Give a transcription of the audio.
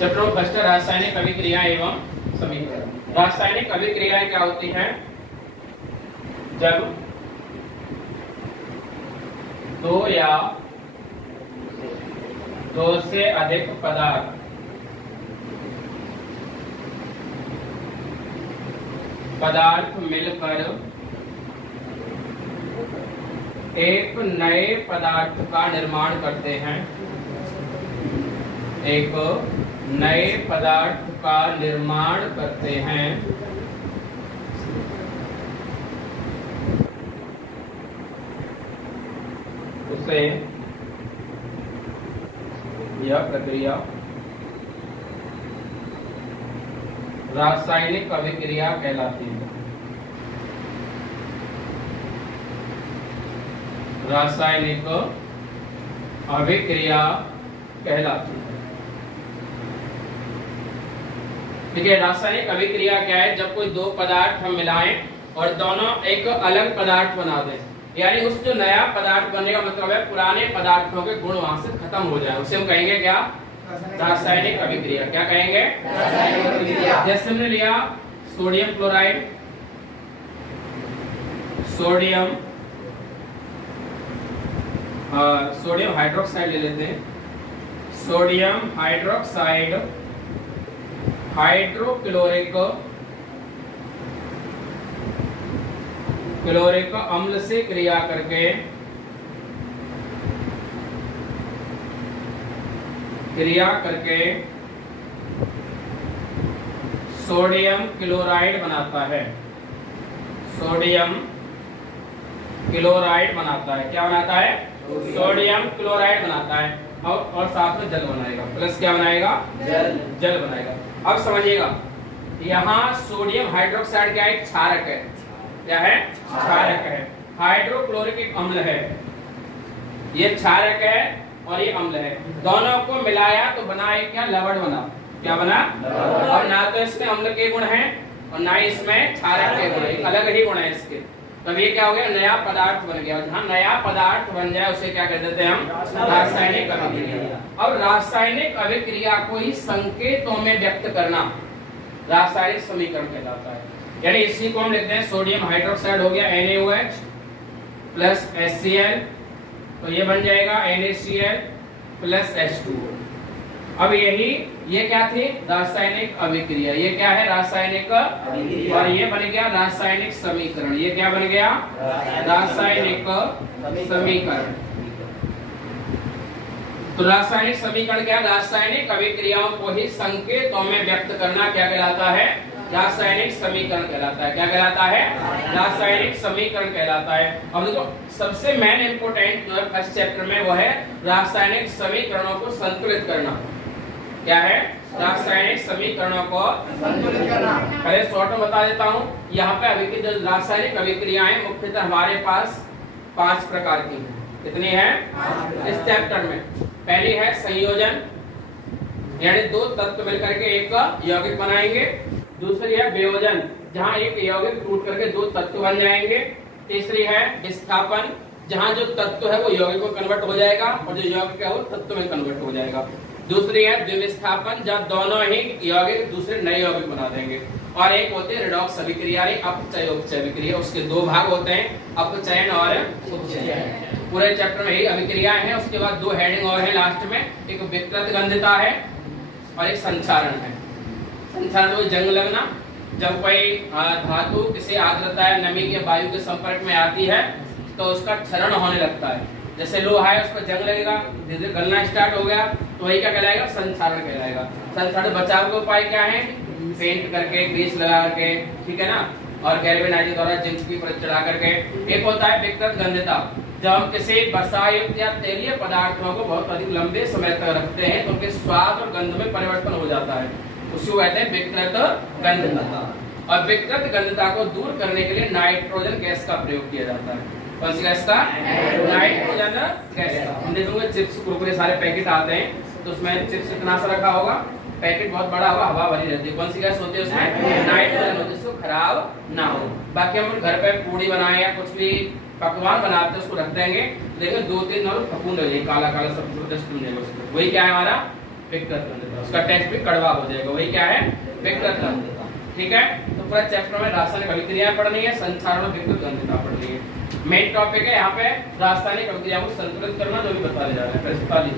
Chapter first रासायनिक अभिक्रिया एवं समीकरण। रासायनिक अभिक्रियाएं क्या होती हैं? जब दो या दो से अधिक पदार्थ मिलकर एक नए पदार्थ का निर्माण करते हैं। एक नए पदार्थ का निर्माण करते हैं। उसे यह प्रक्रिया रासायनिक अभिक्रिया कहलाती है। रासायनिक अभिक्रिया कहलाती है। ठीक है, रासायनिक अभिक्रिया क्या है? जब कोई दो पदार्थ हम मिलाएं और दोनों एक अलग पदार्थ बना दें, यानी उस जो नया पदार्थ बनने का मतलब है पुराने पदार्थों के गुण वहां से खत्म हो जाए, उसे हम कहेंगे क्या? रासायनिक अभिक्रिया। क्या कहेंगे? रासायनिक अभिक्रिया। जैसे हमने लिया सोडियम क्लोराइड, सोडियम हाइड्रोक्साइड ले लेते हैं। सोडियम हाइड्रोक्साइड क्लोरिक अम्ल से क्रिया करके सोडियम क्लोराइड बनाता है। सोडियम क्लोराइड बनाता है। क्या बनाता है? सोडियम क्लोराइड बनाता है। और साथ में जल बनाएगा। प्लस क्या बनाएगा? जल बनाएगा। अब समझिएगा, यहाँ सोडियम हाइड्रोक्साइड क्या है? एक क्षारक है। क्या है? क्षारक है। हाइड्रोक्लोरिक एक अम्ल है। ये क्षारक है और ये अम्ल है। दोनों को मिलाया तो बना एक क्या? लवण बना। क्या बना? और ना तो इसमें अम्ल के गुण हैं और ना ही इसमें क्षारक के गुण हैं, अलग ही गुण है इसके। तब ये क्या हो गया? नया पदार्थ बन गया। जहाँ नया पदार्थ बन जाए उसे क्या कह देते हैं हम? रासायनिक अभिक्रिया। अब रासायनिक अभिक्रिया को ही संकेतों में व्यक्त करना रासायनिक समीकरण कहलाता है। यानी इसी को हम लिखते हैं सोडियम हाइड्रोक्साइड हो गया NaOH प्लस HCl, तो ये बन जाएगा NaCl प्लस H2O। अब ये क्या थी? रासायनिक अभिक्रिया। ये क्या है? रासायनिक अभिक्रिया। और ये बन गया रासायनिक समीकरण। ये क्या बन गया? रासायनिक समीकरण। तो रासायनिक समीकरण क्या? रासायनिक अभिक्रियाओं को ही संकेतों में व्यक्त करना क्या कहलाता है? रासायनिक समीकरण कहलाता है। क्या कहलाता है? रासायनिक समीकरण कहलाता है। अब देखो, सबसे मेन इंपोर्टेंट जो है फर्स्ट चैप्टर में वो है रासायनिक समीकरणों को संतुलित करना। क्या है? रासायनिक समीकरणों को संतुलित करना। पहले शॉर्ट में बता देता हूँ। यहाँ पे जो रासायनिक अभिक्रियाएं मुख्यतः हमारे पास 5 प्रकार की हैं। कितनी है इस चैप्टर में? पहली है संयोजन, यानी दो तत्व मिलकर के एक यौगिक बनाएंगे। दूसरी है वियोजन, जहाँ एक यौगिक टूट करके दो तत्व बन जाएंगे। तीसरी है विस्थापन, जहाँ जो तत्व है वो यौगिक में कन्वर्ट हो जाएगा और जो यौगिक है वो तत्व में कन्वर्ट हो जाएगा। दूसरी है द्विविस्थापन, जहाँ दोनों ही यौगिक दूसरे नए यौगिक बना देंगे। और एक होते हैं रिडॉक्स अभिक्रिया, अपचय उपचय अभिक्रिया। उसके 2 भाग होते हैं, अपचयन और उपचयन। पूरे चैप्टर में यही अभिक्रियाएं हैं। उसके बाद 2 हेडिंग और है लास्ट में, एक विकृत गंधिता है और एक संचारण है। संचारण में जंग लगना, जब कोई धातु किसी आर्द्रता या नमी के वायु के संपर्क में आती है तो उसका क्षरण होने लगता है। जैसे लोहा है, उस पर जंग लगेगा, धीरे धीरे गलना स्टार्ट हो गया, तो वही क्या कहलाएगा? संचारण कहलाएगा। संचारण बचाव के उपाय क्या है? पेंट करके, ग्रीस लगा करके, ठीक है ना, और गैल्वेनाइजिंग द्वारा जिंक की परत चढ़ा करके। एक होता है विकृत गंधिता, जब हम किसी वसायुक्त या तेलीय पदार्थों को बहुत अधिक लंबे समय तक रखते हैं तो उनके स्वाद और गंध में परिवर्तन हो जाता है, उसी को कहते हैं विकृत गंधिता। और विकृत गंधिता को दूर करने के लिए नाइट्रोजन गैस का प्रयोग किया जाता है। कौन सी गैस का? नाइट्रोजन गैस का। हम देखोगे चिप्स कुरकुरे सारे पैकेट आते हैं, तो उसमें चिप्स इतना सा रखा होगा, पैकेट बहुत बड़ा होगा, हवा भरी रहती है। कौन सी गैस होती है उसमें? नाइट्रोजन होती है, जिसको खराब ना हो। बाकी हम घर पे पूड़ी बनाए या कुछ भी पकवान बनाते हैं उसको रख देंगे, लेकिन 2-3 दिन फपूंद हो जाएगी, काला काला सब डस्ट मिल जाएगा उसको। वही क्या है हमारा विकृत गंधता, उसका टेस्ट भी कड़वा हो जाएगा। वही क्या है? विकृत गंधता। ठीक है, तो पूरा चैप्टर में रासायनिक अभिक्रियाएं पढ़नी है, संक्षारण में विकृत गंधता पढ़नी है। मेन टॉपिक है यहाँ पे रासायनिक अभिक्रिया को संतुलित करना, जो भी बताने जा रहे हैं। 45